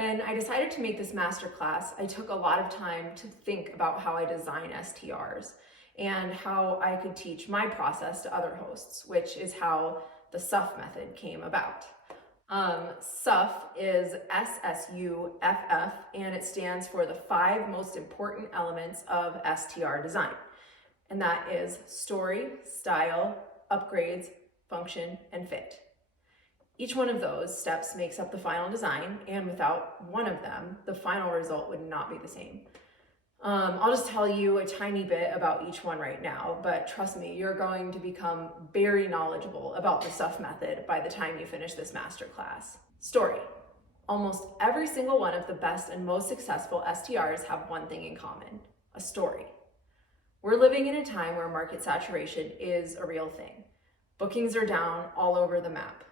When I decided to make this masterclass, I took a lot of time to think about how I design STRs and how I could teach my process to other hosts, which is how the SSUFF method came about. SSUFF is SSUFF, and it stands for the 5 most important elements of STR design. And that is story, style, upgrades, function, and fit. Each one of those steps makes up the final design, and without one of them, the final result would not be the same. I'll just tell you a tiny bit about each one right now, but trust me, you're going to become very knowledgeable about the SSUFF method by the time you finish this masterclass. Story. Almost every single one of the best and most successful STRs have one thing in common: a story. We're living in a time where market saturation is a real thing. Bookings are down all over the map.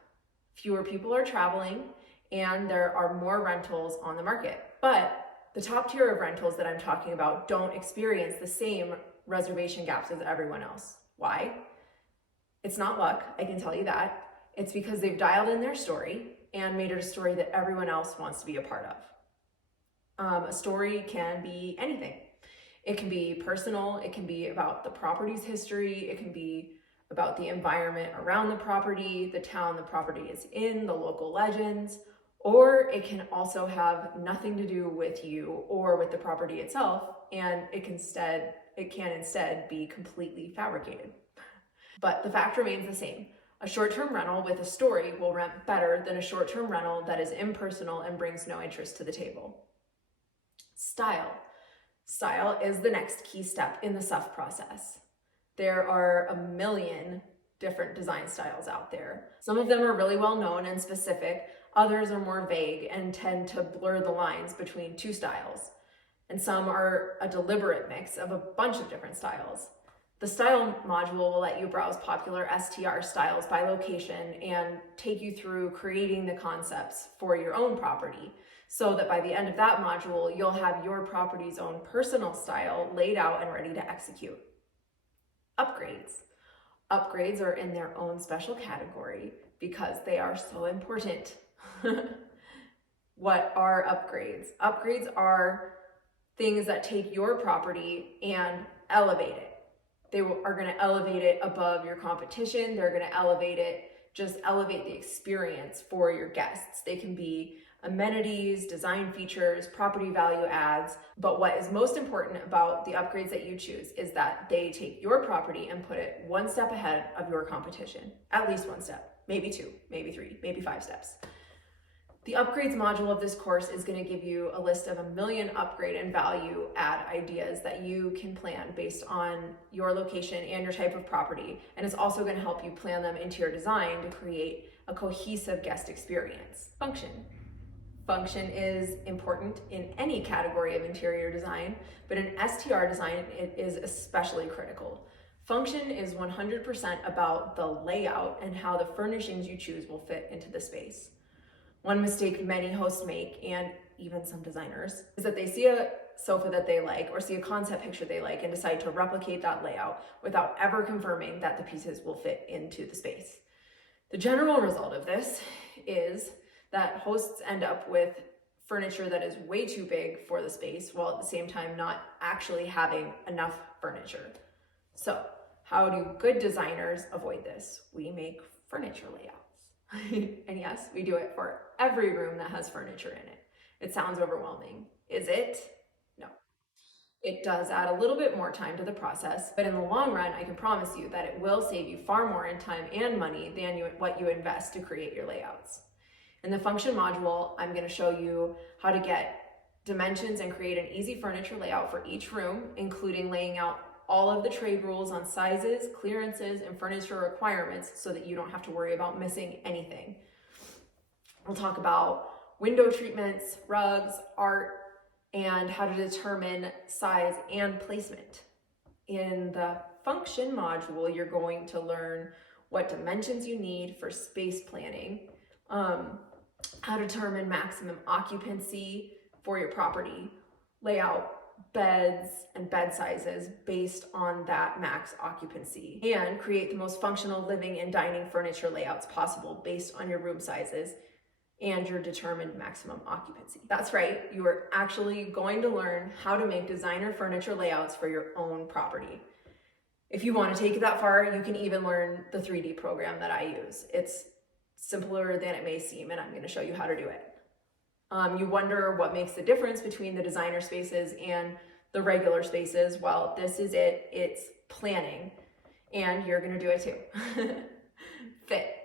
Fewer people are traveling, and there are more rentals on the market. But the top tier of rentals that I'm talking about don't experience the same reservation gaps as everyone else. Why? It's not luck, I can tell you that. It's because they've dialed in their story and made it a story that everyone else wants to be a part of. A story can be anything. It can be personal, it can be about the property's history, it can be about the environment around the property, the town the property is in, the local legends, or it can also have nothing to do with you or with the property itself, and it can instead be completely fabricated. But the fact remains the same. A short-term rental with a story will rent better than a short-term rental that is impersonal and brings no interest to the table. Style. Style is the next key step in the SSUFF process. There are a million different design styles out there. Some of them are really well known and specific, others are more vague and tend to blur the lines between two styles. And some are a deliberate mix of a bunch of different styles. The style module will let you browse popular STR styles by location and take you through creating the concepts for your own property, so that by the end of that module, you'll have your property's own personal style laid out and ready to execute. Upgrades. Upgrades are in their own special category because they are so important. What are upgrades? Upgrades are things that take your property and elevate it. They are going to elevate it above your competition. They're going to elevate the experience for your guests. They can be amenities, design features, property value adds. But what is most important about the upgrades that you choose is that they take your property and put it one step ahead of your competition. At least one step, maybe 2, maybe 3, maybe 5 steps. The upgrades module of this course is going to give you a list of 1 million upgrade and value add ideas that you can plan based on your location and your type of property. And it's also going to help you plan them into your design to create a cohesive guest experience. Function. Function is important in any category of interior design, but in STR design, it is especially critical. Function is 100% about the layout and how the furnishings you choose will fit into the space. One mistake many hosts make, and even some designers, is that they see a sofa that they like or see a concept picture they like and decide to replicate that layout without ever confirming that the pieces will fit into the space. The general result of this is that hosts end up with furniture that is way too big for the space, while at the same time not actually having enough furniture. So, how do good designers avoid this? We make furniture layouts. And yes, we do it for every room that has furniture in it. It sounds overwhelming. Is it? No. It does add a little bit more time to the process, but in the long run, I can promise you that it will save you far more in time and money than what you invest to create your layouts. In the function module, I'm going to show you how to get dimensions and create an easy furniture layout for each room, including laying out all of the trade rules on sizes, clearances, and furniture requirements so that you don't have to worry about missing anything. We'll talk about window treatments, rugs, art, and how to determine size and placement. In the function module, you're going to learn what dimensions you need for space planning, how to determine maximum occupancy for your property, layout beds and bed sizes based on that max occupancy, and create the most functional living and dining furniture layouts possible based on your room sizes and your determined maximum occupancy. That's right, you are actually going to learn how to make designer furniture layouts for your own property. If you want to take it that far, you can even learn the 3D program that I use. It's simpler than it may seem, and I'm going to show you how to do it. You wonder what makes the difference between the designer spaces and the regular spaces. Well, this is it. It's planning, and you're going to do it too. Fit.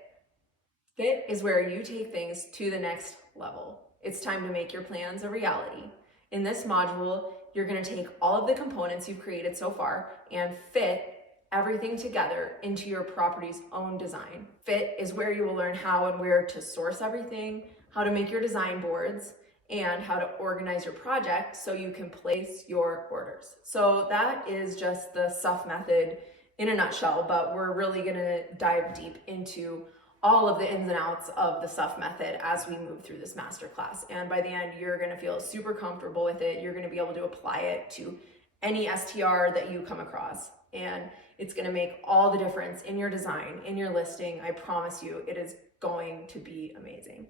Fit is where you take things to the next level. It's time to make your plans a reality. In this module, you're going to take all of the components you've created so far and fit everything together into your property's own design. Fit is where you will learn how and where to source everything, how to make your design boards, and how to organize your project so you can place your orders. So that is just the SUFF method in a nutshell, but we're really going to dive deep into all of the ins and outs of the SUFF method as we move through this masterclass. And by the end, you're going to feel super comfortable with it. You're going to be able to apply it to any STR that you come across. And it's going to make all the difference in your design, in your listing. I promise you, it is going to be amazing.